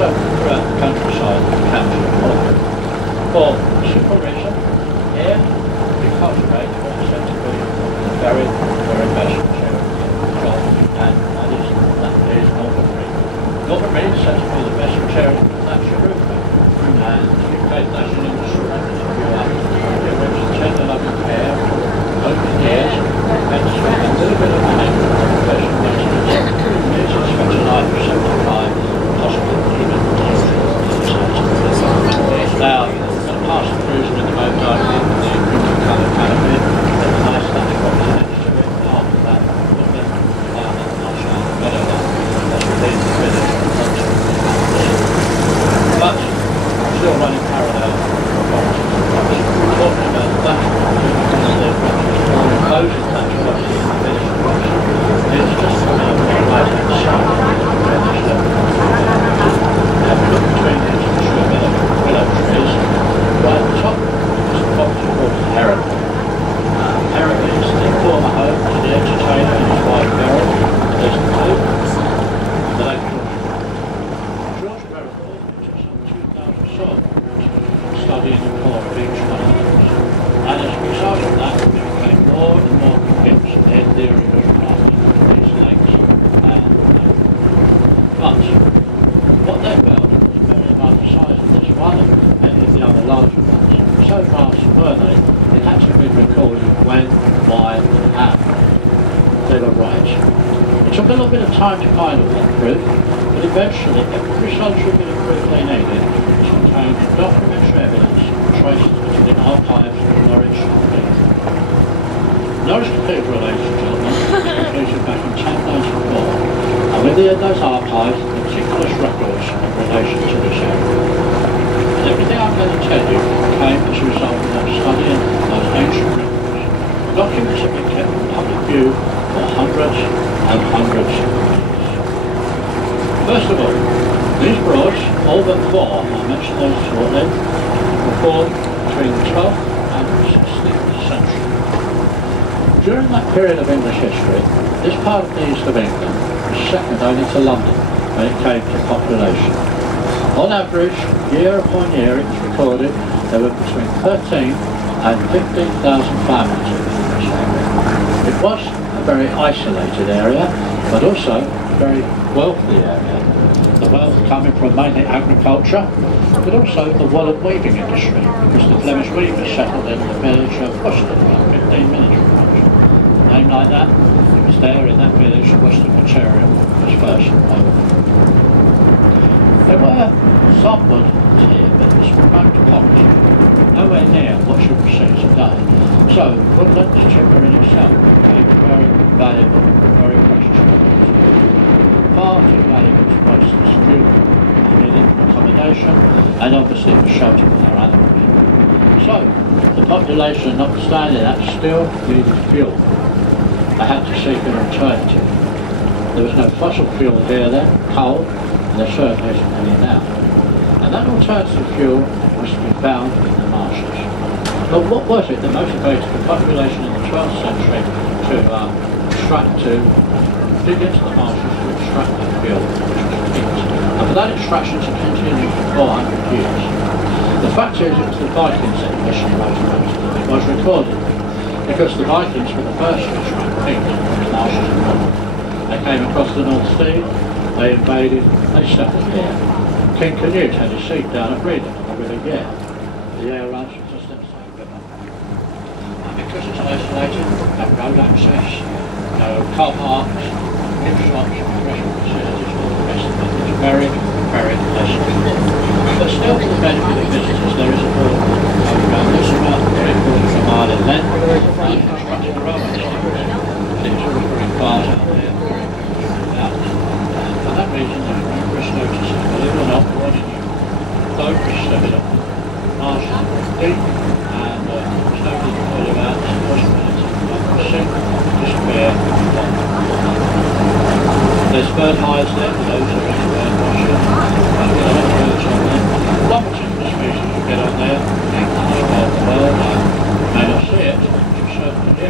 also throughout the countryside and county of Norfolk. For a simple reason, here we cultivate what is said to be the very, very best material and that is Norfolk Reed. Norfolk Reed is said to be the best material that's your roof and the UK national industry records of your life. It represents 10 11 pair over the years and a little bit of money for professional maintenance. It's such a life of 75, possibly even now, past the cruising in the boat diving in the green coloured canopy, there's a nice standing box next to it, and after that, look at the notch down the meadow there. That's within the village of Wroxham. But, still running parallel to the Broads. Talking about that, the closing touch of the village of Wroxham, it's just on the right-hand side where there's the between the two willow trees. Right at the top is the box called the Heron. Heron is the former home to the entertainer and his wife Belle. There's the two. The late George Bure took some 2,000 souls studying the core of each one of those. And as a result of that, we became more and more convinced that their theory was right for these lakes and but what they found was very much the size of this one and many of the other larger ones. So vast were they, it had to be recorded when, why and how they were right. It took a little bit of time to find all that proof, but eventually every solitary bit of proof they needed was contained in documentary evidence traces between the archives of Norwich Cathedral. Norwich Cathedral, ladies and gentlemen, was completed back in 1094, and within those archives, meticulous records in relation to this area. And everything I'm going to tell you came as a result of that studying those ancient records. Documents have been kept in public view for hundreds and hundreds of years. First of all, these broads, all but four, I'll mention those shortly, were formed between the 12th and 16th century. During that period of English history, this part of the east of England was second only to London when it came to population. On average, year upon year, it was recorded there were between 13 and 15,000 families in this area. It was a very isolated area, but also a very wealthy area. The wealth coming from mainly agriculture, but also the wool and weaving industry, because the Flemish weavers settled in the village of Worcester about 15 minutes from Wroxham. A name like that, it was there in that village that Worcester material was first known. There were some wood here, but it was remote poverty, nowhere near what you would see today. So woodland timber in itself became very valuable, very precious. Far too valuable to waste as fuel, needed accommodation, and obviously for shelter for their animals. So the population, notwithstanding that, still needed fuel. They had to seek an alternative. There was no fossil fuel here then, coal, and there certainly isn't any now. And that alternative fuel was to be found in the marshes. But what was it that motivated the population in the 12th century to dig into the marshes to extract that fuel, which was peat? And for that extraction to continue for 400 years. The fact is, it was the Vikings that initially motivated it. It was recorded, because the Vikings were the first to extract peat from the marshes of Norfolk. They came across the North Sea, they invaded, they settled here. King Canute had his seat down at Reading on the River Bure. The Yale runs from just outside the river. And because it's isolated, no road access, no car parks, infrastructure, commercial facilities, all the rest of it, it's very, very isolated. But still, for the benefit of visitors, there is a board around this about 3/4 of a mile in length, and constructed a railway station. And it's all very far out there, very out. For that reason, there's numerous notices, believe it or not, warning you, don't research it. Marshes are deep, and there's no need to worry about the possibility of sink, despair, and death. There's bird hives there for those who are into bird watching. There's a lot of birds on there. One particular species you get on there, English bird the world, you may not see it, but you certainly hear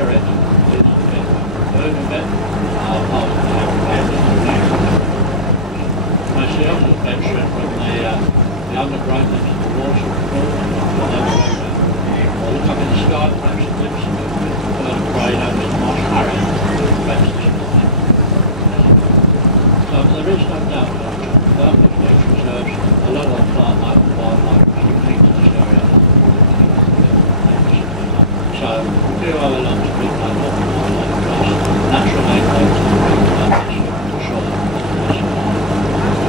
just mentioned from the underground into the water or look up in the sky, perhaps a glimpse of a bird of prey known as the marsh harrier. So there is no doubt that Birmingham Nature Reserves, a lot of plant life and wildlife is unique to this area. So we do owe a lot to people like natural language to show them.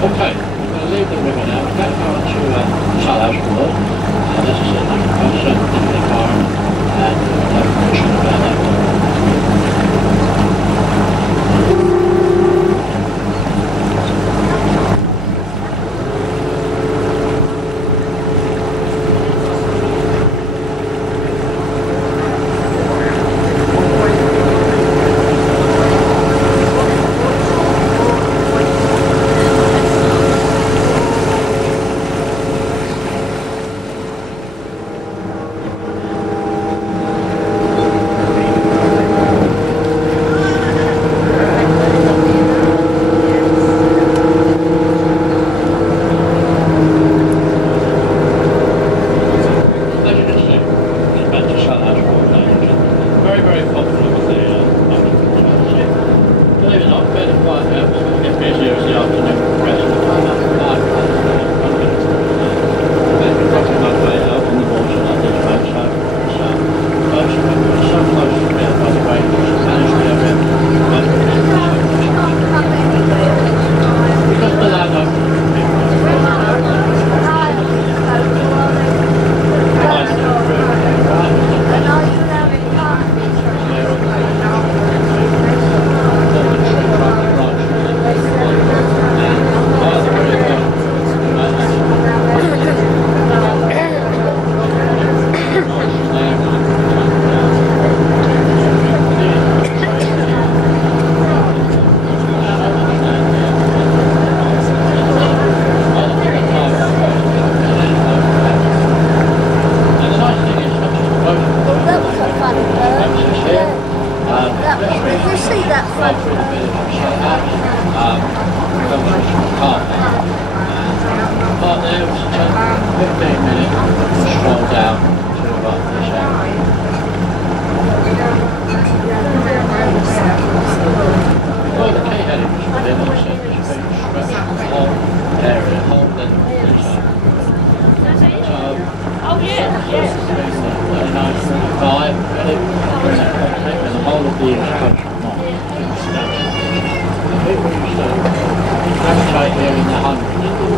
Okay, we're going to leave the river now. We're going to go on to Salhouse Wood. This is a concern to the environment and we'll have a question about that. Gravitate here in the hundreds.